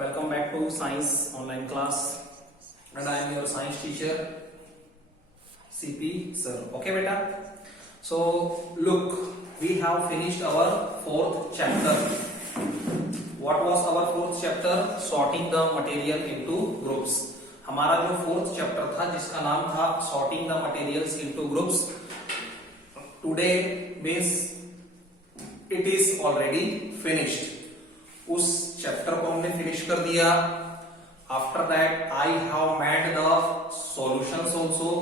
Welcome back to Science online class, and I am your science teacher CP sir. Okay, beta. So look, we have finished our fourth chapter. What was our fourth chapter? Sorting the material into groups. हमारा जो fourth chapter था जिसका नाम था Sorting the materials into groups. Today means it is already finished. उस chapter को हमने finish कर दिया. After that I have made the solutions also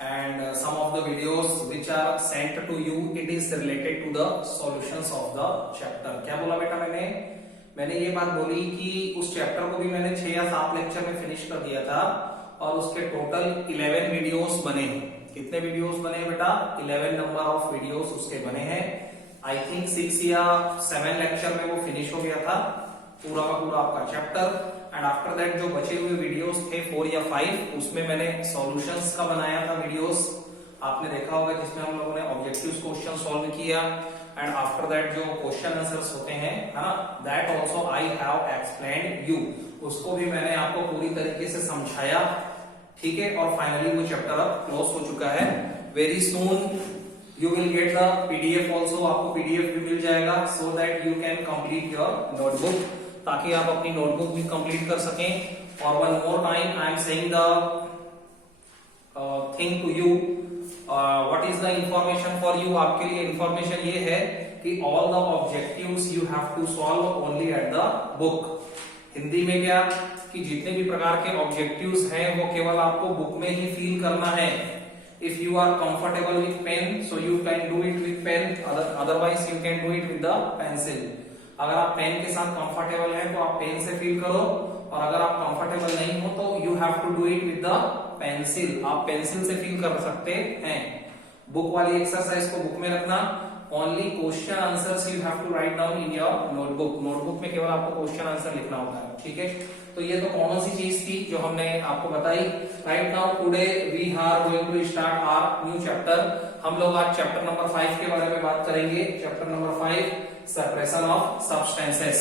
and some of the videos which are sent to you, it is related to the solutions of the chapter. क्या बोला बेटा मैंने ये बात बोली कि उस चैप्टर को भी मैंने 6 या 7 लेक्चर में फिनिश कर दिया था और उसके टोटल 11 वीडियोस बने हैं. कितने वीडियोस बने बेटा? 11 नंबर ऑफ वीडियोस उसके बने हैं. आई थिंक 6 या 7 लेक्चर में वो फिनिश हो गया था पूरा का पूरा आपका चैप्टर. एंड आफ्टर दैट जो बचे हुए वीडियोस थे 4 या 5, उसमें मैंने सॉल्यूशंस का बनाया था वीडियोस. आपने देखा होगा जिसमें हम लोगों ने ऑब्जेक्टिव क्वेश्चन सॉल्व किया. एंड आफ्टर दैट जो क्वेश्चन आंसर्स होते हैं, है ना, that also I have explained you. उसको भी मैंने आपको पूरी तरीके से समझाया. ठीक है. और फाइनली वो चैप्टर अब क्लोज हो चुका है. Very soon you will get the PDF also. आपको PDF भी मिल जाएगा so that you can complete your notebook, ताकि आप अपनी नोटबुक भी कंप्लीट कर सकें. और one more time I am saying the thing to you. What is the information for you? आपके लिए इंफॉर्मेशन ये है कि all the objectives you have to solve only at the book. Hindi में क्या कि जितने भी प्रकार के ऑब्जेक्टिव्स हैं वो केवल आपको बुक में ही फील करना है. If you are comfortable with pen, so you can do it with pen. Otherwise, you can do it with the pencil. अगर आप पेन के साथ कंफर्टेबल हैं तो आप पेन से फील करो, और अगर आप कंफर्टेबल नहीं हो तो you have to do it with the pencil. आप पेंसिल से फील कर सकते हैं. बुक वाली एक्सरसाइज को बुक में रखना. Only question answers you have to write down in your notebook. Notebook में केवल आपको क्वेश्चन आंसर लिखना होता है. ठीक है. तो ये तो कौन सी चीज थी जो हमने आपको बताई. Right now today we are going to start our new chapter. हम लोग आज चैप्टर नंबर 5 के बारे में बात करेंगे. Chapter number 5, separation of substances.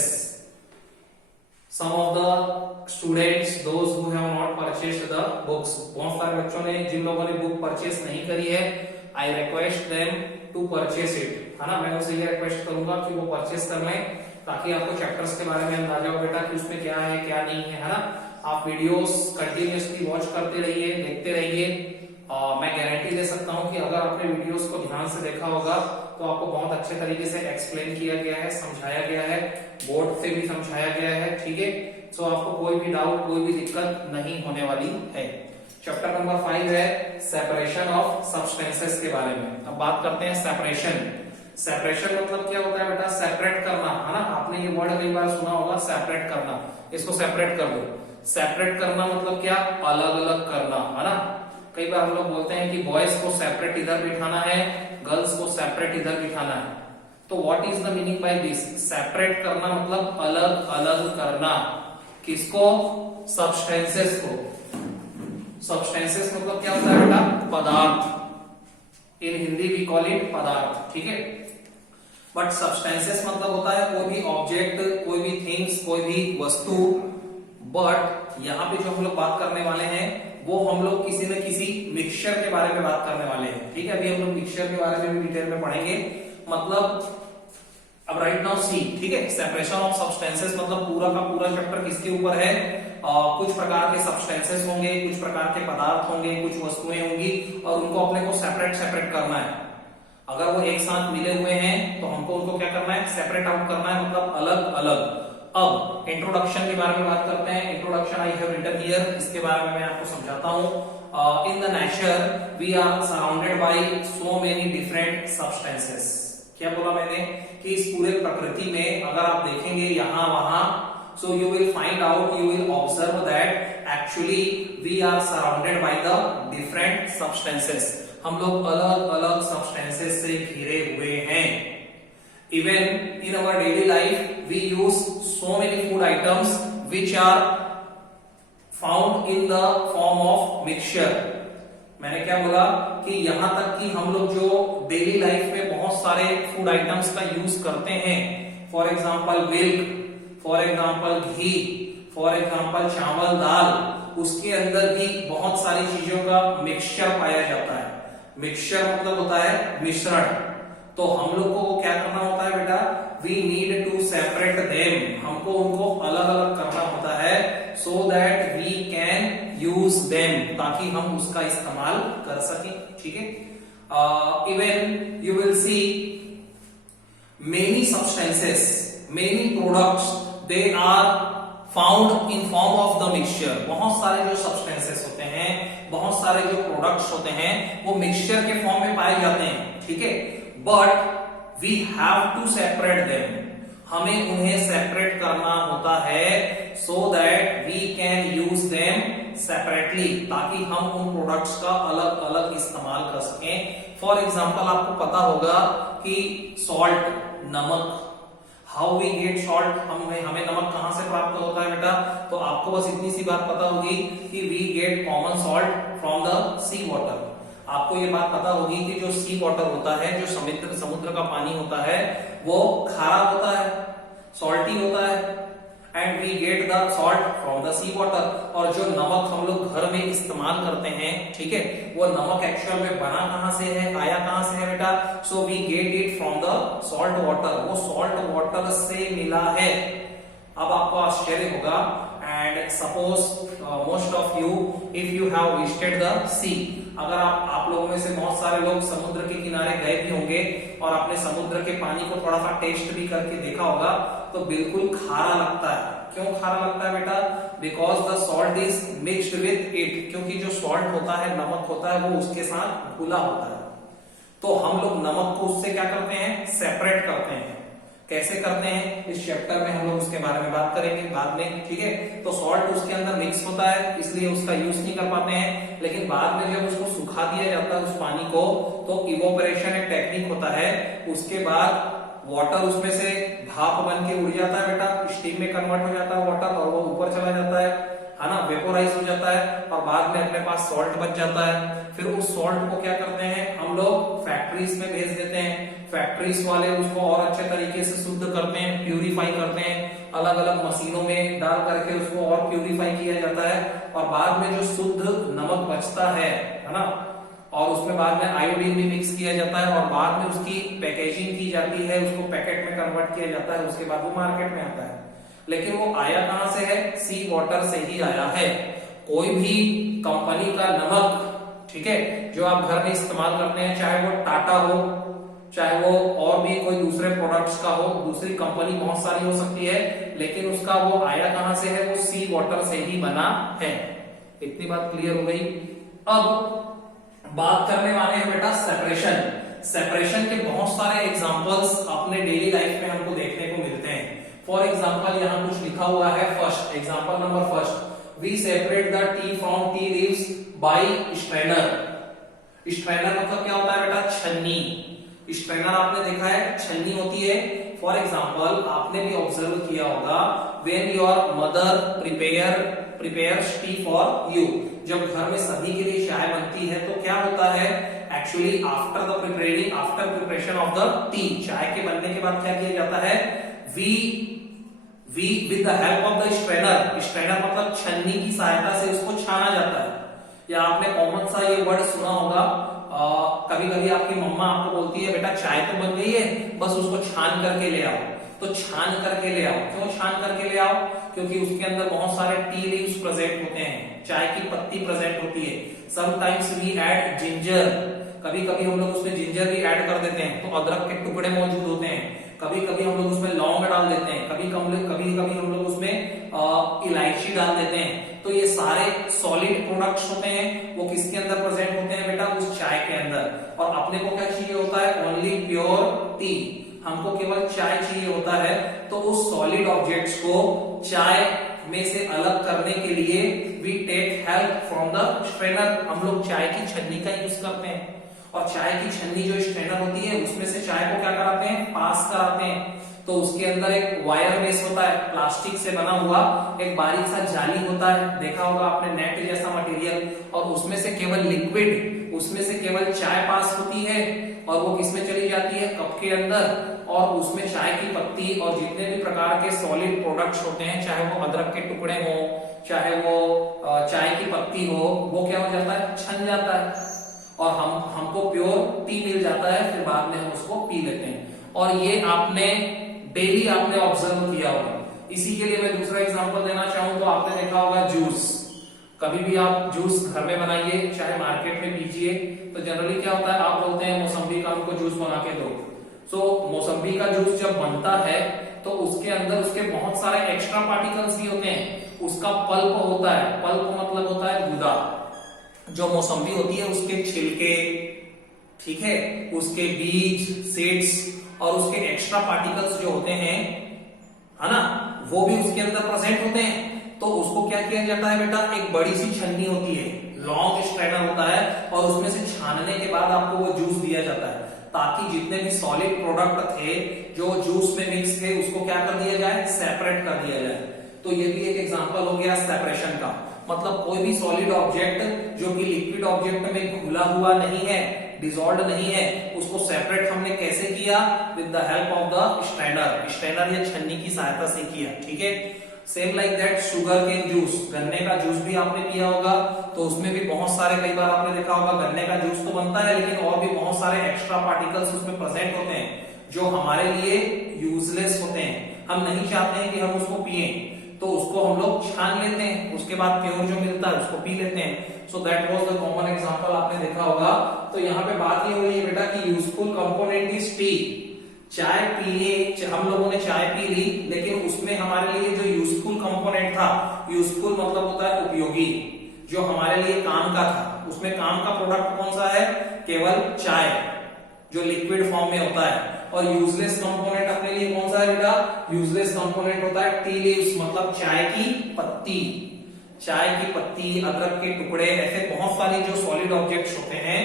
Some of the students those who have not purchased the books, बहुत सारे बच्चों ने जिन लोगों ने बुक परचेस नहीं करी है, I request them to purchase it. है ना, मैं उनसे ये रिक्वेस्ट करूंगा कि वो परचेस कर लें, ताकि आपको चैप्टर्स के बारे में अंदाजा हो बेटा कि उसमें क्या है क्या नहीं है. है ना, आप वीडियोस कंटिन्यूअसली वॉच करते रहिए, देखते रहिए. मैं गारंटी दे सकता हूं कि अगर आपने वीडियोस को ध्यान से देखा होगा तो आपको बहुत अच्छे तरीके से एक्सप्लेन किया गया है, समझाया गया है, बोर्ड से भी समझाया गया है. ठीक है. सो आपको कोई भी डाउट, कोई भी दिक्कत नहीं होने वाली है. चैप्टर नंबर 5 है सेपरेशन ऑफ सब्सटेंसेस के बारे में. अब बात करते हैं सेपरेशन. सेपरेशन मतलब क्या होता है बेटा? सेपरेट करना. है ना, आपने ये वर्ड कई बार सुना होगा, सेपरेट करना. इसको सेपरेट कर दो. सेपरेट करना मतलब क्या? अलग अलग करना. है ना, कई बार हम लोग बोलते हैं कि बॉयज को सेपरेट इधर बिठाना है, गर्ल्स को सेपरेट इधर बिठाना है. तो what is the meaning by this? Separate करना मतलब अलग अलग करना. किसको? सब्सटेंसेस को. सब्सटेंसेस मतलब क्या होता है बेटा? पदार्थ. इन हिंदी वी कॉल इट पदार्थ. ठीक है. बट सब्सटेंसेस मतलब होता है कोई भी ऑब्जेक्ट, कोई भी थिंग्स, कोई भी वस्तु. बट यहाँ पे जो हम लोग बात करने वाले हैं वो हम लोग किसी न किसी मिक्सचर के बारे में बात करने वाले हैं. ठीक है. अभी हम लोग मिक्सचर के बारे में भी डिटेल में पढ़ेंगे. मतलब अब राइट नाउ सी. ठीक है. सेपरेशन ऑफ सब्सटेंसेस मतलब पूरा का पूरा चैप्टर किसके ऊपर है? कुछ प्रकार के सब्सटेंसेस होंगे, कुछ प्रकार के पदार्थ होंगे, कुछ वस्तुएं होंगी, और उनको अपने को सेपरेट करना है. अगर वो एक साथ मिले हुए हैं तो हमको उनको क्या करना है? सेपरेट आउट करना है, मतलब अलग अलग. अब इंट्रोडक्शन के बारे में बात करते हैं. Introduction I have written here. इसके बारे में मैं आपको समझाता हूं. In the nature we are surrounded by so many different substances. क्या बोला मैंने कि इस पूरे प्रकृति में अगर आप देखेंगे यहां वहां, so you will find out, you will observe that actually we are surrounded by the different substances. हम लोग अलग अलग substances से घिरे हुए हैं. Even in our daily life we use so many food items which are found in the form of mixture. मैंने क्या बोला कि यहां तक कि हम लोग जो डेली लाइफ में बहुत सारे फूड आइटम्स का यूज करते हैं. For example milk, for example ghee, for example चावल दाल, उसके अंदर भी बहुत सारी चीजों का मिक्सचर पाया जाता है। मिक्सचर मतलब होता है मिश्रण। तो हम लोग को क्या करना होता है बेटा, we need to separate them, हमको उनको अलग अलग करना होता है, so that we can use them, ताकि हम उसका इस्तेमाल कर सकें। ठीक है, even you will see many substances, many products, they are found in form of the mixture। बहुत सारे जो substances होते हैं, बहुत सारे जो products होते हैं, वो mixture के form में पाए जाते हैं। ठीक है, but we have to separate them, हमें उन्हें separate करना होता है, so that we can use them separately, ताकि हम उन products का अलग अलग इस्तेमाल कर सकें। For example, आपको पता होगा कि salt, नमक, हाउ वी गेट सॉल्ट, हमें नमक कहां से प्राप्त होता है बेटा, तो आपको बस इतनी सी बात पता होगी कि we get common salt from the sea water. आपको ये बात पता होगी कि जो सी वाटर होता है, जो समुद्र का पानी होता है, वो खारा होता है, सॉल्टी होता है, and we get the salt from the sea water. और जो नमक हम लोग घर में इस्तेमाल करते हैं, ठीक है, वो नमक एक्चुअल में बना कहां से है, आया कहां से है बेटा, so we get it from the salt water, वो सॉल्ट वाटर से मिला है। अब आपको आश्चर्य होगा, and suppose most of you if you have visited the sea, अगर आप लोगों में से बहुत सारे लोग समुद्र के किनारे गए भी होंगे और आपने समुद्र के पानी को थोड़ा सा टेस्ट भी करके देखा होगा, तो बिल्कुल खारा लगता है। क्यों खारा लगता है बेटा, because the salt is mixed with it, क्योंकि जो सॉल्ट होता है, नमक होता है, वो उसके साथ घुला होता है। तो हम लोग नमक को उससे क्या करते हैं, सेपरेट करते हैं। कैसे करते हैं, इस चैप्टर में हम लोग उसके बारे में बात करेंगे बाद में। ठीक है, तो सॉल्ट उसके अंदर मिक्स होता है, इसलिए उसका यूज नहीं कर पाते हैं, लेकिन बाद में जब उसको सुखा दिया जाता है उस पानी को, तो इवोपरेशन एक टेक्निक होता है, उसके बाद वाटर उसमें से भाप बन के उड़ जाता है बेटा, स्टीम में कन्वर्ट हो जाता है वाटर, और वो ऊपर चला जाता है ना, वेपोराइज हो जाता है, और बाद में अपने पास सॉल्ट बच जाता है। फिर उस सॉल्ट को क्या करते हैं हम लोग, फैक्ट्रीज में भेज देते हैं, फैक्ट्रीज वाले उसको और अच्छे तरीके से शुद्ध करते हैं, प्यूरिफाई करते हैं, अलग अलग मशीनों में डाल करके उसको और प्यूरिफाई किया जाता है, और बाद में जो शुद्ध नमक बचता है ना, और उसमें बाद में आयोडीन भी मिक्स किया जाता है, और बाद में उसकी पैकेजिंग की जाती है, उसको पैकेट में कन्वर्ट किया जाता है, उसके बाद वो मार्केट में आता है। लेकिन वो आया कहां से है, सी वाटर से ही आया है। कोई भी कंपनी का नमक, ठीक है, जो आप घर में इस्तेमाल करते हैं, चाहे वो टाटा हो, चाहे वो और भी कोई दूसरे प्रोडक्ट्स का हो, दूसरी कंपनी बहुत सारी हो सकती है, लेकिन उसका वो आया कहां से है, वो सी वाटर से ही बना है। इतनी बात क्लियर हो गई। अब बात करने वाले हैं बेटा सेपरेशन। सेपरेशन के बहुत सारे एग्जांपल्स अपने डेली लाइफ में हमको देखने को मिलते हैं। फॉर एग्जांपल यहाँ कुछ लिखा हुआ है, first example number first, we separate the tea from tea leaves by strainer. Strainer मतलब क्या होता है बेटा, छन्नी। स्ट्रेनर आपने देखा है, छन्नी होती है। फॉर एग्जाम्पल आपने भी ऑब्जर्व किया होगा, when your mother prepares T for you, जब घर में सभी के लिए चाय बनती है तो क्या होता है, actually after preparation of the tea, चाय के बनने के बाद क्या किया जाता है, we with the help of the strainer, strainer मतलब छन्नी की सहायता से उसको छाना जाता है। या आपने कॉमन सा ये वर्ड सुना होगा, कभी कभी आपकी मम्मा आपको बोलती है बेटा चाय तो बन गई है, बस उसको छान करके ले आओ। तो छान करके ले आओ, क्यों छान करके ले आओ, क्योंकि उसके अंदर बहुत सारे टी लीव्स प्रेजेंट होते हैं, चाय की पत्ती प्रेजेंट होती है। समटाइम्स वी ऐड जिंजर, कभी कभी हम लोग उसमें जिंजर भी ऐड कर देते हैं, तो अदरक के टुकड़े मौजूद होते हैं। कभी कभी हम लोग उसमें लौंग डाल देते हैं, कभी कभी हम लोग उसमें इलायची डाल देते हैं। तो ये सारे सॉलिड प्रोडक्ट्स होते हैं, वो किसके अंदर प्रेजेंट होते हैं बेटा, उस चाय के अंदर। और अपने को क्या चाहिए होता है, ओनली प्योर टी, हमको केवल चाय चाहिए होता है। तो उस सॉलिड ऑब्जेक्ट्स को चाय में से अलग करने के लिए we take help from the strainer, हम लोग चाय की छन्नी का यूज करते हैं। और चाय की छन्नी जो स्ट्रेनर होती है, उसमें से चाय को क्या कराते हैं, पास कराते हैं। तो उसके अंदर एक वायर बेस होता है, प्लास्टिक से बना हुआ एक बारीक सा जाली होता है, देखा होगा आपने, नेट जैसा मटेरियल, और उसमें से केवल लिक्विड उसमें से केवल चाय पास होती है और वो किसमें चली जाती है, कप के अंदर, और उसमें चाय की पत्ती और जितने भी प्रकार के सॉलिड प्रोडक्ट्स होते हैं, चाहे वो अदरक के टुकड़े हो, चाहे वो चाय की पत्ती हो, वो क्या हो जाता है, छन जाता है और हमको प्योर टी मिल जाता है, फिर बाद में हम उसको पी लेते हैं। और ये आपने डेली आपने ऑब्जर्व किया होगा। इसी के लिए मैं दूसरा एग्जांपल देना चाहूं तो आपने देखा होगा जूस। कभी भी आप जूस घर में बनाइए, चाहे मार्केट में पीजिए, तो जनरली क्या होता है, आप बोलते हैं मौसम्बी का हमको जूस बना के दो। सो मौसम्बी का जूस जब बनता है तो उसके अंदर उसके बहुत सारे एक्स्ट्रा पार्टिकल्स भी होते हैं। उसका पल्प होता है, पल्प मतलब होता है गूदा। जो मौसम्बी होती है उसके छिलके, ठीक है, उसके बीज, सीड्स और उसके एक्स्ट्रा पार्टिकल्स जो होते हैं, है ना, वो भी उसके अंदर प्रेजेंट होते हैं। तो उसको क्या किया जाता है बेटा, एक बड़ी सी छन्नी होती है, लॉन्ग स्ट्रेनर होता है, और उसमें से छानने के बाद आपको वो जूस दिया जाता है, ताकि जितने भी सॉलिड प्रोडक्ट थे जो जूस में मिक्स थे उसको क्या कर दिया जाए, सेपरेट कर दिया जाए। तो ये भी एक एग्जांपल हो गया सेपरेशन का। मतलब कोई भी सॉलिड ऑब्जेक्ट जो कि लिक्विड ऑब्जेक्ट में घुला हुआ नहीं है, डिसॉल्व नहीं है, उसको सेपरेट हमने कैसे किया, with the help of the strainer. Strainer या छन्नी की सहायता से किया, ठीक है। Same like that sugarcane juice, गन्ने का जूस भी आपने पिया होगा, तो उसमें भी बहुत सारे, कई बार आपने देखा होगा गन्ने का जूस तो बनता है लेकिन और भी बहुत सारे एक्स्ट्रा पार्टिकल्स उसमें प्रेजेंट होते हैं जो हमारे लिए यूजलेस होते हैं। हम नहीं चाहते हैं कि हम उसको पिए, तो उसको हम लोग छान लेते हैं, उसके बाद प्योर जो मिलता है उसको पी लेते हैं। So that was the common example, आपने देखा होगा। तो यहाँ पे बात ये हो रही है बेटा कि यूजफुल कंपोनेंट इज टी। चाय पिए, हम लोगों ने चाय पी ली, लेकिन उसमें हमारे लिए जो यूजफुल कंपोनेंट था, यूजफुल मतलब होता है उपयोगी, जो हमारे लिए काम का था, उसमें काम का प्रोडक्ट कौन सा है, केवल चाय, जो लिक्विड फॉर्म में होता है। और यूजलेस कंपोनेंट अपने लिए कौन सा है बेटा, यूजलेस कंपोनेंट होता है टी लीव्स, मतलब चाय की पत्ती। चाय की पत्ती, अदरक के टुकड़े, ऐसे बहुत सारे जो सॉलिड ऑब्जेक्ट्स होते हैं,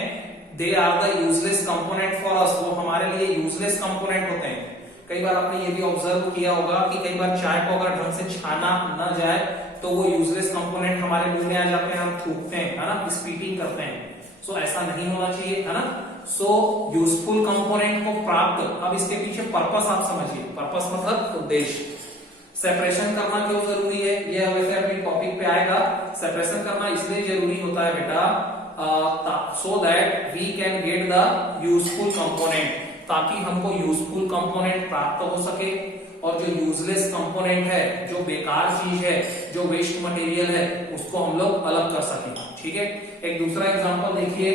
they are the useless component for us, वो हमारे लिए यूजलेस कंपोनेंट होते हैं। कई बार आपने ये भी ऑब्जर्व किया होगा कि कई बार चाय को अगर ढंग से छाना ना जाए तो वो यूजलेस कंपोनेंट हमारे मुंह में आ जाते हैं, हम थूकते हैं, है ना, स्पीटिंग करते हैं। सो ऐसा नहीं होना चाहिए, है ना। सो यूजफुल कंपोनेंट को प्राप्त, अब इसके पीछे पर्पस आप समझिए, पर्पस मतलब उद्देश्य। सेपरेशन करना क्यों जरूरी है, ये वैसे अभी टॉपिक पे आएगा। सेपरेशन करना इसलिए जरूरी होता है बेटा, so that we can get the useful component, ताकि हमको यूजफुल कंपोनेंट प्राप्त हो सके, और जो यूजलेस कंपोनेंट है, जो बेकार चीज है, जो वेस्ट मटेरियल है, उसको हम लोग अलग कर सकें, ठीक है। एक दूसरा एग्जांपल देखिए,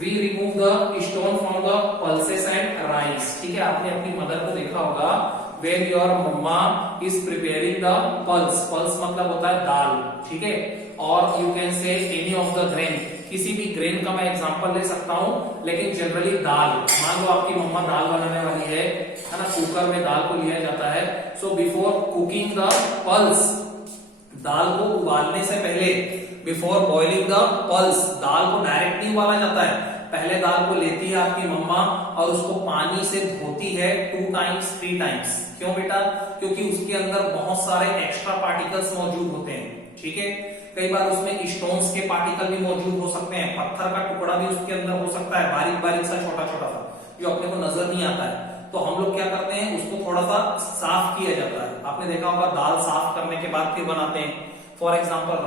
we remove the stone from the pulses and rice, ठीक है। आपने अपनी मदर को देखा होगा, when your mama is preparing the pulse मतलब होता है दाल, ठीक है, और you can say any of the grain, किसी भी ग्रेन का मैं एग्जांपल ले सकता हूं, लेकिन जनरली दाल, मान लो आपकी मम्मा दाल बनाने वाली है ना, कुकर में दाल को लिया जाता है। So before cooking the pulse, दाल को उबालने से पहले, बिफोर बॉइलिंग द पल्स, दाल को डायरेक्ट नहीं उबाला जाता है, पहले दाल को लेती है आपकी मम्मा और उसको पानी से धोती है 2 टाइम्स 3 टाइम्स। क्यों बेटा, क्योंकि उसके अंदर बहुत सारे एक्स्ट्रा पार्टिकल्स मौजूद होते हैं, ठीक है। कई बार उसमें स्टोन्स के पार्टिकल भी मौजूद हो सकते हैं, पत्थर का टुकड़ा भी उसके अंदर हो सकता है, बारीक बारीक सा, छोटा छोटा सा, जो अपने को नजर नहीं आता है। तो हम लोग क्या करते हैं, उसको थोड़ा सा साफ किया जाता है। आपने देखा होगा दाल साफ करने के बाद फिर बनाते हैं। फॉर एग्जाम्पल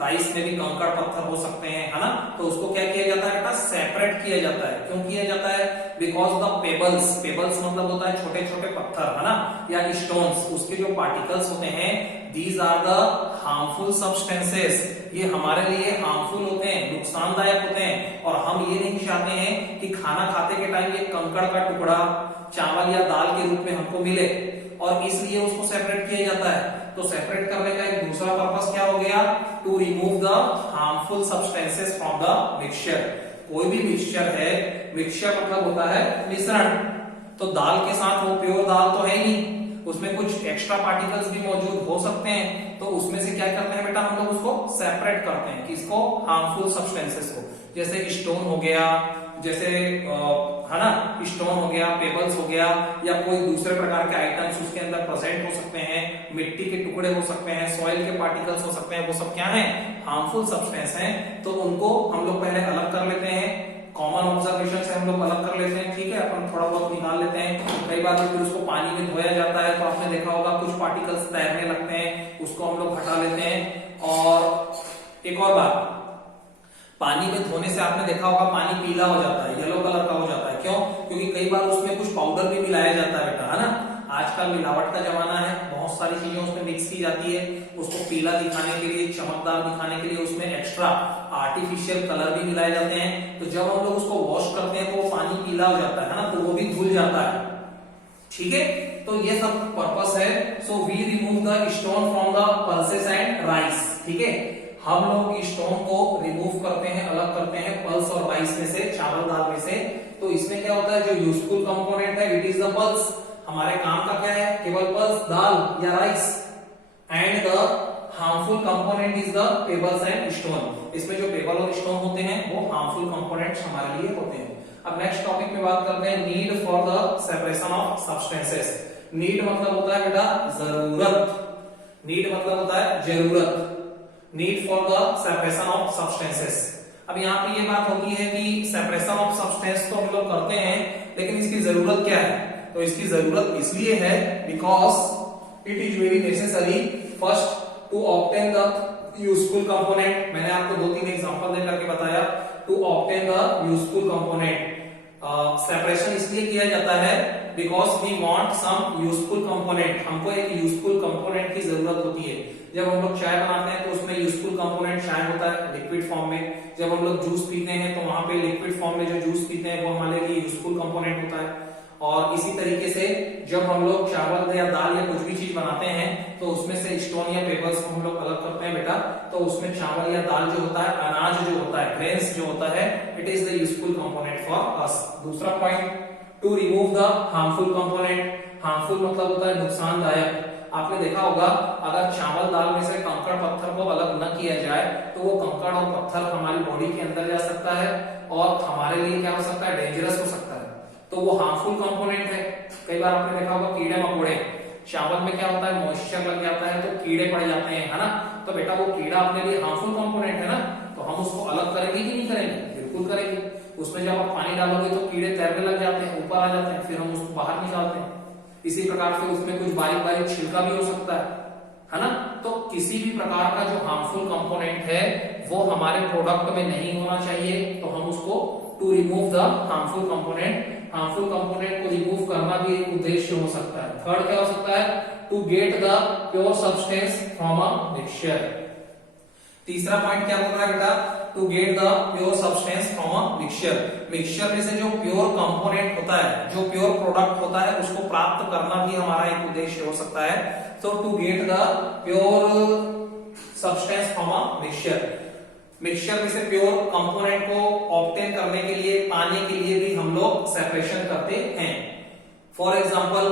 राइस में भी कंकड़ पत्थर हो सकते हैं, है ना, तो उसको क्या किया जाता है बेटा, सेपरेट किया जाता है। क्यों किया जाता है, बिकॉज द पेबल्स मतलब होता है छोटे छोटे पत्थर, है ना, या स्टोन्स, उसके जो पार्टिकल्स होते हैं, these are the harmful substances, ये हमारे लिए हार्मफुल होते हैं, नुकसानदायक होते हैं, और हम ये नहीं चाहते हैं कि खाना खाते के टाइम ये कंकड़ का टुकड़ा चावल या दाल के रूप में हमको मिले, और इसलिए उसको सेपरेट किया जाता है। तो सेपरेट करने का एक दूसरा पर्पस क्या हो गया, to remove the harmful substances from the mixture. कोई भी मिक्सचर है, मिक्सचर मतलब होता है मिश्रण, तो दाल के साथ वो प्योर दाल तो है नहीं, उसमें कुछ एक्स्ट्रा पार्टिकल्स भी मौजूद हो सकते हैं। तो उसमें से क्या करते हैं बेटा, हम लोग उसको सेपरेट करते हैं, किसको, हार्मफुल सब्सटेंसेस को, जैसे स्टोन हो गया, जैसे है ना स्टोन हो गया, पेबल्स हो गया, या कोई दूसरे प्रकार के आइटम्स उसके अंदर प्रेजेंट हो सकते हैं, मिट्टी के टुकड़े हो सकते हैं, सॉइल के पार्टिकल्स हो सकते हैं, वो सब क्या है, हार्मफुल सब्सटेंस हैं। तो उनको हम लोग पहले अलग कर लेते हैं, कॉमन ऑब्जर्वेशन से हम लोग अलग कर लेते हैं, ठीक है, अपन थोड़ा बहुत निकाल लेते हैं। कई बार फिर उसको पानी में धोया जाता है, तो आपने देखा होगा कुछ पार्टिकल्स तैरने लगते हैं, उसको हम लोग हटा लेते हैं। और एक और बात, पानी में धोने से आपने देखा होगा पानी पीला हो जाता है, येलो कलर का हो जाता है, क्यों? क्योंकि कई बार उसमें कुछ पाउडर भी मिलाया जाता है बेटा, है ना। आजकल मिलावट का जमाना है, बहुत सारी चीजें उसमें मिक्स की जाती है, उसको पीला दिखाने के लिए, चमकदार दिखाने के लिए उसमें एक्स्ट्रा आर्टिफिशियल कलर भी मिलाए जाते हैं। तो जब हम लोग उसको वॉश करते हैं तो वो पानी पीला हो जाता है ना, तो वो भी धुल जाता है, ठीक है। तो ये सब पर्पस है। So we remove the stone from the pulses and rice, ठीक है। हम लोग स्टोन को रिमूव करते हैं, अलग करते हैं पल्स और राइस में से, चावल दाल में से। तो इसमें क्या होता है, जो यूजफुल कंपोनेंट है इट इज द पल्स, हमारे काम का क्या है, केवल पल्स, दाल या rice, and the harmful component is the pebbles and stone. इसमें जो पेबल और स्टोन होते हैं वो हार्मफुल कंपोनेंट्स हमारे लिए होते हैं। अब नेक्स्ट टॉपिक में बात करते हैं need for the separation of substances. Need मतलब होता है बेटा जरूरत, नीड मतलब होता है जरूरत, need for the separation of substances. अब यहाँ पे ये बात होती है कि सेपरेशन ऑफ सब्सटेंस तो हम लोग करते हैं, लेकिन इसकी जरूरत क्या है? तो इसकी जरूरत इसलिए है because it is very necessary first to obtain the useful component. मैंने आपको 2-3 एग्जांपल दे करके बताया, to obtain the useful component. Separation इसलिए किया जाता है because we want some useful component, हमको एक यूजफुल कंपोनेंट की जरूरत होती है। जब हम लोग चाय बनाते हैं तो उसमें यूजफुल कंपोनेंट चाय होता है लिक्विड फॉर्म में। जब हम लोग जूस पीते हैं तो वहां पे लिक्विड फॉर्म में जो जूस पीते हैं वो हमारे लिए यूजफुल कंपोनेंट होता है। और इसी तरीके से जब हम लोग चावल या दाल या कुछ भी चीज बनाते हैं तो उसमें से स्टोन या पेपर्स को हम लोग अलग करते हैं बेटा, तो उसमें चावल या दाल जो होता है, अनाज जो होता है, ग्रेन्स जो होता है, it is the useful component for us. दूसरा point, to remove the harmful component. Harmful मतलब होता है नुकसानदायक। आपने देखा होगा अगर चावल दाल में से कंकड़ पत्थर को अलग न किया जाए तो वो कंकड़ और पत्थर हमारी बॉडी के अंदर जा सकता है और हमारे लिए क्या हो सकता है, डेंजरस हो सकता है, तो वो हार्मफुल कंपोनेंट है। कई बार आपने देखा होगा कीड़े मकोड़े, चावल में क्या होता है, मॉइस्चर लग जाता है तो कीड़े पड़ जाते हैं, है ना। तो बेटा वो कीड़ा अपने लिए हार्मफुल कंपोनेंट है ना, तो हम उसको अलग करेंगे कि नहीं करेंगे? बिल्कुल करेंगे। उसमें जब आप पानी डालोगे तो कीड़े तैरने लग जाते हैं, ऊपर आ जाते हैं, फिर हम उसको बाहर निकालते हैं। इसी प्रकार से उसमें कुछ बारीक बारीक छिलका भी हो सकता है ना। तो किसी भी प्रकार का जो हार्मफुल कंपोनेंट है वो हमारे प्रोडक्ट में नहीं होना चाहिए, तो हम उसको to remove the harmful component, harmful component को रिमूव करना भी एक उद्देश्य हो सकता है। थर्ड क्या हो सकता है, to get the pure substance from a mixture. तीसरा पॉइंट क्या होता है बेटा, to get the pure substance from a mixture. Mixture में से जो प्योर कंपोनेंट होता है, जो प्योर प्रोडक्ट होता है, उसको प्राप्त करना भी हमारा एक उद्देश्य हो सकता है। So to get the pure substance from a mixture. Mixture में से प्योर कंपोनेंट को ऑब्टेन करने के लिए, पाने के लिए भी हम लोग सेपरेशन करते हैं। For example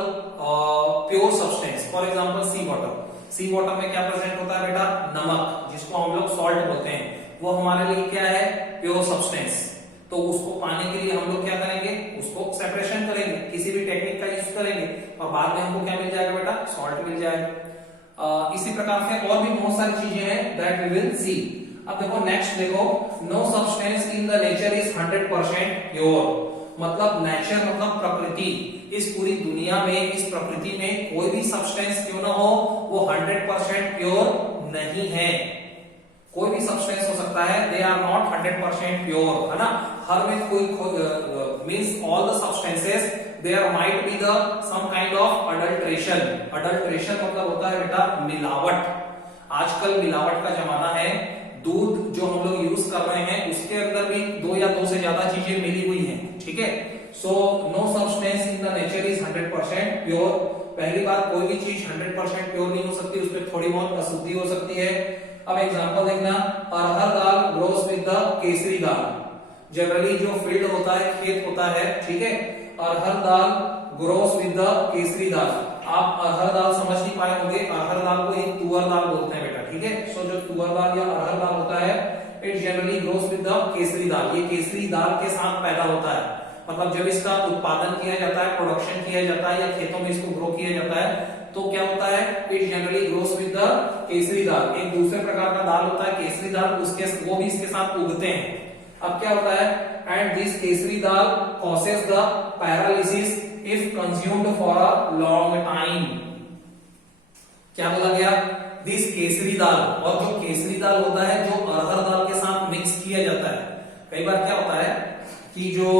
pure substance, for example sea water. Sea water में क्या प्रेजेंट होता है बेटा, नमक, जिसको हम लोग सॉल्ट बोलते हैं, वो हमारे लिए क्या है, प्योर सब्सटेंस। तो उसको पाने के लिए हम लोग क्या करेंगे, उसको सेपरेशन करेंगे, किसी भी टेक्निक का यूज करेंगे और बाद में हमको क्या मिल जाएगा बेटा, सॉल्ट मिल जाएगा। इसी प्रकार से और भी बहुत सारी चीजें हैं दैट वी विल सी। अब देखो नेक्स्ट देखो, no substance in the nature is 100% pure. मतलब नेचर मतलब प्रकृति, इस पूरी दुनिया में, इस प्रकृति में कोई भी सब्सटेंस क्यों ना हो वो 100% प्योर नहीं है। कोई भी सब्सटेंस हो सकता है, दे आर नॉट 100% प्योर, है ना। हर में कोई means all the substances there might be the some kind of adulteration. Adulteration मतलब होता है बेटा मिलावट। आजकल मिलावट का जमाना है। दूध जो हम लोग यूज कर रहे हैं उसके अंदर भी 2 या 2 से ज्यादा चीजें मिली हुई हैं, ठीक है। So no substance in the nature is 100% pure. पहली बात, कोई भी चीज 100% प्योर नहीं हो सकती, उसमें थोड़ी बहुत अशुद्धि हो सकती है। अब एग्जांपल देखना, arhar dal grows with the kesari dal. Generally जो फील्ड होता है, खेत होता है, ठीक है, arhar dal grows with the kesari dal. आप अरहर दाल समझ नहीं पाए होंगे, अरहर दाल को एक तुअर दाल बोलते हैं बेटा, ठीक है। सो जो तुअर दाल या अरहर दाल होता है, it generally grows with the kesari dal. ये केसरी दाल के साथ पैदा होता है, मतलब जब इसका उत्पादन किया जाता है, प्रोडक्शन किया जाता है या खेतों में इसको ग्रो किया जाता है तो क्या होता है, it generally grows with the kesari dal. एक दूसरे प्रकार का दाल होता है केसरी दाल, उसके वो भी इसके साथ उगते हैं। अब क्या होता है, and this Kesari dal causes the paralysis if consumed for a long time. क्या बोला गया, दिस केसरी दाल, और जो केसरी दाल होता है जो अरहर दाल के साथ मिक्स किया जाता है। कई बार क्या होता है कि जो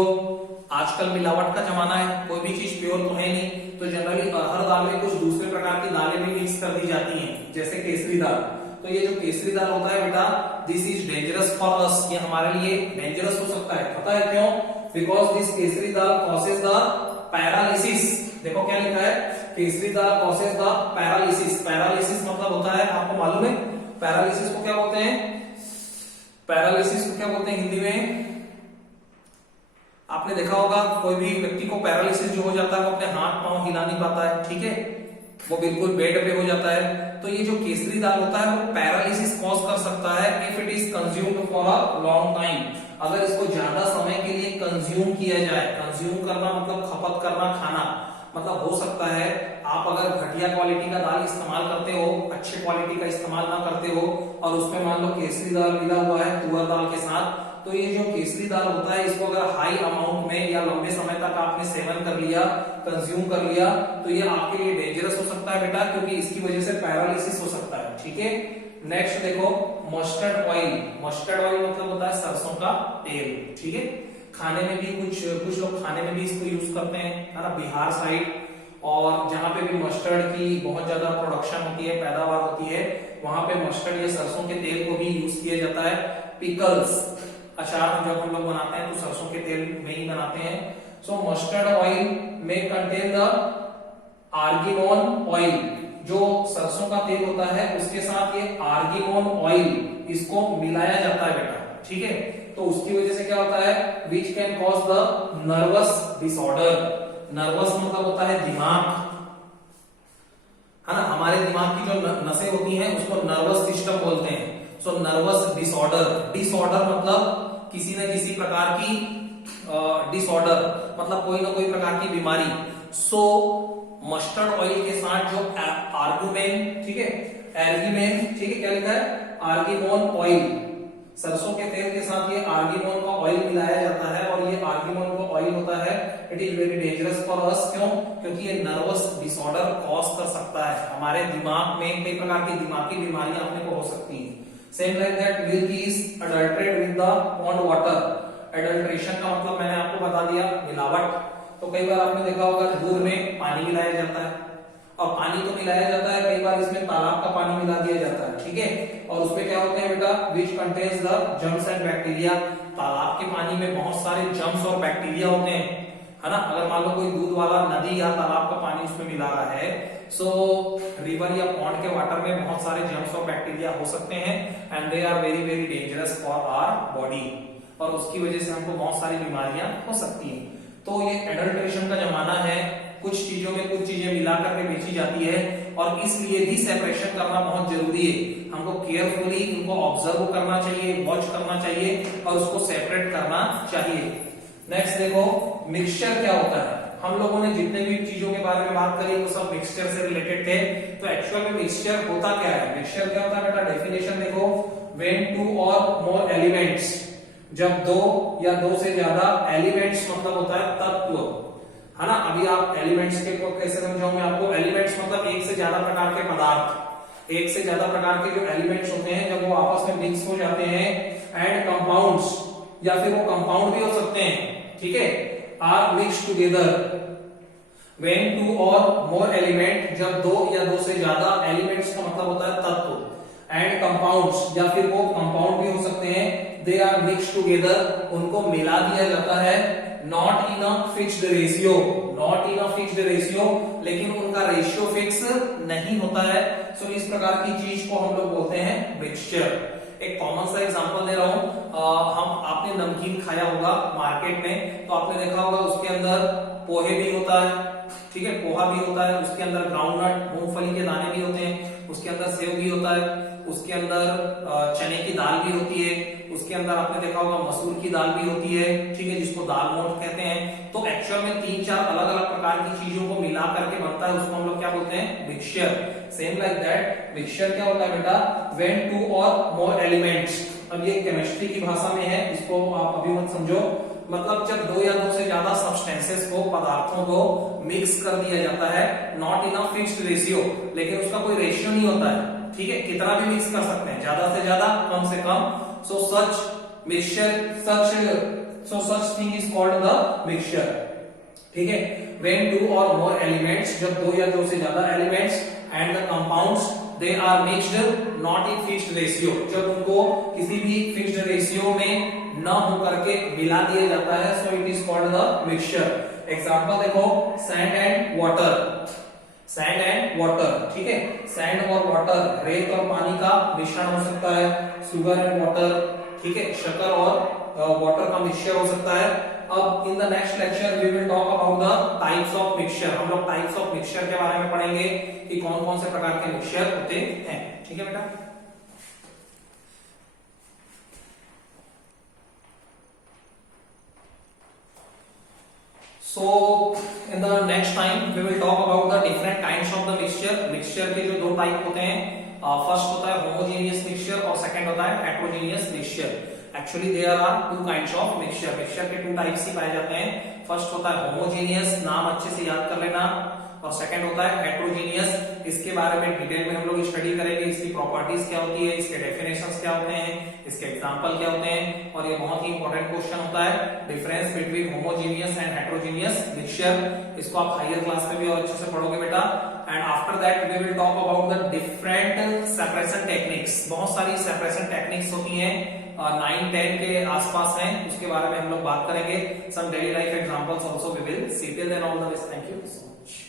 आजकल मिलावट का जमाना है, कोई भी चीज प्योर तो है नहीं, तो जनरली अरहर दाल में कुछ दूसरे प्रकार की दालें भी मिक्स कर दी जाती हैं, जैसे केसरी दाल। तो ये जो केसरी दाल होता है बेटा, this is dangerous for us, ये हमारे लिए डेंजरस हो सकता है। पता है क्यों, because this Kesari dal causes the paralysis. देखो क्या लिखा है, केसरी दाल कॉजेस द पैरालिसिस। पैरालिसिस मतलब होता है, आपको मालूम है पैरालिसिस को क्या बोलते हैं, पैरालिसिस को क्या बोलते हैं हिंदी में। आपने देखा होगा कोई भी व्यक्ति को पैरालिसिस जो हो जाता है वो अपने हाथ पांव हिला नहीं पाता है, ठीक है, वो बिल्कुल बेड पे हो जाता है। तो ये जो केसरी दाल होता है वो पैरालिसिस कॉज कर सकता है if it is consumed for a long time. अगर इसको ज्यादा समय के लिए कंज्यूम किया जाए, कंज्यूम करना मतलब खपत करना, खाना, मतलब हो सकता है आप अगर घटिया क्वालिटी का दाल इस्तेमाल करते हो, अच्छे क्वालिटी का इस्तेमाल ना करते हो, और उसमें मान लो केसरी दाल मिला हुआ है तुअर दाल के साथ, तो ये जो केसरी दाल होता है इसको अगर हाई अमाउंट में या लंबे समय तक आपने सेवन कर लिया, कंज्यूम कर लिया, तो ये आपके लिए डेंजरस हो सकता है बेटा, क्योंकि इसकी वजह से पैरालिसिस हो सकता है, ठीक है। नेक्स्ट देखो मस्टर्ड ऑयल। मस्टर्ड ऑयल मतलब होता है सरसों का तेल, ठीक है। खाने में भी कुछ लोग खाने में भी इसको यूज करते हैं, है ना, बिहार साइड, और जहां पे भी मस्टर्ड की बहुत ज्यादा प्रोडक्शन होती है, पैदावार होती है, वहां पे मस्टर्ड या सरसों के तेल को भी यूज किया जाता है। पिकल्स, अचार जब हम लोग बनाते हैं तो सरसों के तेल में ही बनाते हैं। सो मस्टर्ड ऑयल में कंटेन द आर्गिनोन ऑयल। जो सरसों का तेल होता है उसके साथ ये आर्गिनोन ऑयल इसको मिलाया जाता है बेटा, ठीक है। तो उसकी वजह से क्या होता है, which can cause the nervous disorder. Nervous मतलब होता है दिमाग, है ना, हमारे दिमाग की जो नसें होती हैं उसको नर्वस सिस्टम बोलते हैं। सो नर्वस डिसऑर्डर, डिसऑर्डर मतलब किसी न किसी प्रकार की डिसऑर्डर, मतलब कोई ना कोई प्रकार की बीमारी। सो मस्टर्ड ऑयल के साथ जो आर्गुमेन, ठीक है, एर्गिमेन, ठीक है, क्या लिखा है, आर्गिमोन ऑयल, सरसों के तेल के साथ ये आर्गिमोन का ऑयल मिलाया जाता है, और ये आर्गिमोन का ऑयल होता है, it is very dangerous for us. क्यों, क्योंकि ये नर्वस डिसऑर्डर कॉज कर सकता है, हमारे दिमाग में कई प्रकार की दिमागी बीमारियां अपने को हो सकती है। Same like that milk is adulterated with the pond water. Adulteration का मतलब मैंने आपको बता दिया, मिलावट। तो कई बार आपने देखा होगा दूध में पानी मिलाया जाता है, और पानी तो मिलाया जाता है, कई बार इसमें तालाब का पानी मिला दिया जाता है, ठीक है, और उसमें क्या होते हैं बेटा, which contains the germs and bacteria. तालाब के पानी में बहुत सारे जर्म्स और बैक्टीरिया होते हैं, है ना। अगर मान लो कोई दूध वाला नदी या तालाब का पानी उसमें मिला रहा है, सो रिवर या पॉन्ड के वाटर में बहुत सारे जर्म्स और बैक्टीरिया हो सकते हैं, and they are very very dangerous for our body, और उसकी वजह से हमको बहुत सारी बीमारियां हो सकती हैं। तो ये एडल्ट्रेशन का जमाना है, कुछ चीजों में कुछ चीजें मिला करके बेची जाती है, और इसलिए भी सेपरेशन करना बहुत जरूरी है। हमको केयरफुली इनको ऑब्जर्व करना चाहिए, वॉच करना चाहिए, और उसको सेपरेट करना चाहिए। नेक्स्ट देखो मिक्सचर क्या होता है। हम लोगों ने जितने भी चीजों के बारे में बात करी वो सब मिक्सचर से रिलेटेड थे। तो एक्चुअल में मिक्सचर होता क्या है, मिक्सचर क्या होता है बेटा, डेफिनेशन देखो, व्हेन टू और मोर एलिमेंट्स, जब दो या दो से ज्यादा एलिमेंट्स मतलब होता है तत्व, है ना। अभी आप एलिमेंट्स के को कैसे समझाऊं मैं आपको, एलिमेंट्स मतलब एक से ज्यादा प्रकार के पदार्थ, एक से ज्यादा प्रकार के जो एलिमेंट्स होते हैं जब वो आपस में मिक्स हो जाते हैं, एंड कंपाउंड्स, या फिर वो कंपाउंड भी हो सकते हैं, ठीक है, are mix together. When two और मोर एलिमेंट, जब दो या दो से ज्यादा एलिमेंट्स का मतलब होता है तत्व, एंड कंपाउंड्स, या फिर वो कंपाउंड भी हो सकते हैं, दे आर मिक्स टुगेदर, उनको मिला दिया जाता है, not in a fixed ratio, not in a fixed ratio, लेकिन उनका रेशियो फिक्स नहीं होता है। सो इस प्रकार की चीज को हम लोग बोलते हैं मिक्सचर। एक कॉमन सा एग्जांपल दे रहा हूं, हम आपने नमकीन खाया होगा मार्केट में, तो आपने देखा होगा उसके अंदर पोहे भी होता है, ठीक है, पोहा भी होता है, उसके अंदर ग्राउंडनट मूंगफली के दाने भी होते हैं। उसके अंदर सेव भी होता है, उसके अंदर चने की दाल भी होती है, उसके अंदर आपने देखा होगा मसूर की दाल भी होती है, ठीक है, जिसको दाल मोठ कहते हैं। तो एक्चुअल में 3-4 अलग अलग प्रकार की चीजों को मिला करके बनता है, उसको हम लोग क्या बोलते हैं, mixture. Same like that mixture क्या होता है बेटा, व्हेन 2 और मोर एलिमेंट्स। अब ये केमिस्ट्री की भाषा में है, इसको आप अभी मत समझो। मतलब जब 2 या 2 से ज्यादा सब्सटेंसेस को, पदार्थों को मिक्स कर दिया जाता है, not in a fixed ratio, लेकिन उसका कोई रेशियो नहीं होता है, ठीक है, कितना भी मिक्स कर सकते हैं, ज्यादा से ज्यादा, कम से कम। So such mixture, such thing is called the mixture, ठीक है। व्हेन 2 और मोर एलिमेंट्स, जब 2 या 2 से ज्यादा elements and the compounds they are mixed not in fixed ratio, जब उनको किसी भी फिक्स्ड रेशियो में न होकर के मिला दिया जाता है, so it is called the mixture. Example देखो, sand and water, sand and water, ठीक है, सैंड और वाटर, रेत और पानी का मिश्रण हो सकता है, शुगर एंड वाटर, ठीक है, शक्कर और वाटर का मिक्सचर हो सकता है। अब in the next lecture we will talk about the types of mixture, हम लोग टाइप्स ऑफ मिक्सचर के बारे में पढ़ेंगे कि कौन कौन से प्रकार के मिक्सचर होते हैं, ठीक है बेटा। So in the next time we will talk about the different kinds of the mixture। Mixture के जो 2 टाइप होते हैं, फर्स्ट होता है होमोजेनियस मिक्सचर और सेकंड होता है heterogeneous mixture. Actually there are 2 kinds of mixture, mixture के 2 टाइप्स ही पाए जाते हैं। फर्स्ट होता है होमोजेनियस, नाम अच्छे से याद कर लेना, और सेकंड होता है हेटेरोजेनियस। इसके बारे में डिटेल में हम लोग स्टडी करेंगे, इसकी प्रॉपर्टीज क्या होती है, इसके डेफिनेशंस क्या होते हैं, इसके एग्जांपल क्या होते हैं, और ये बहुत ही इंपॉर्टेंट क्वेश्चन होता है, difference between homogeneous and heterogeneous mixture. इसको आप हायर क्लास में भी और अच्छे से पढ़ोगे बेटा। And after that we will talk about the different separation techniques. बहुत सारी सेपरेशन टेक्निक्स होती हैं, 9-10 के आसपास हैं, उसके बारे में हम लोग बात करेंगे। Some daily life examples also we will see. Till then all the best, thank you so much.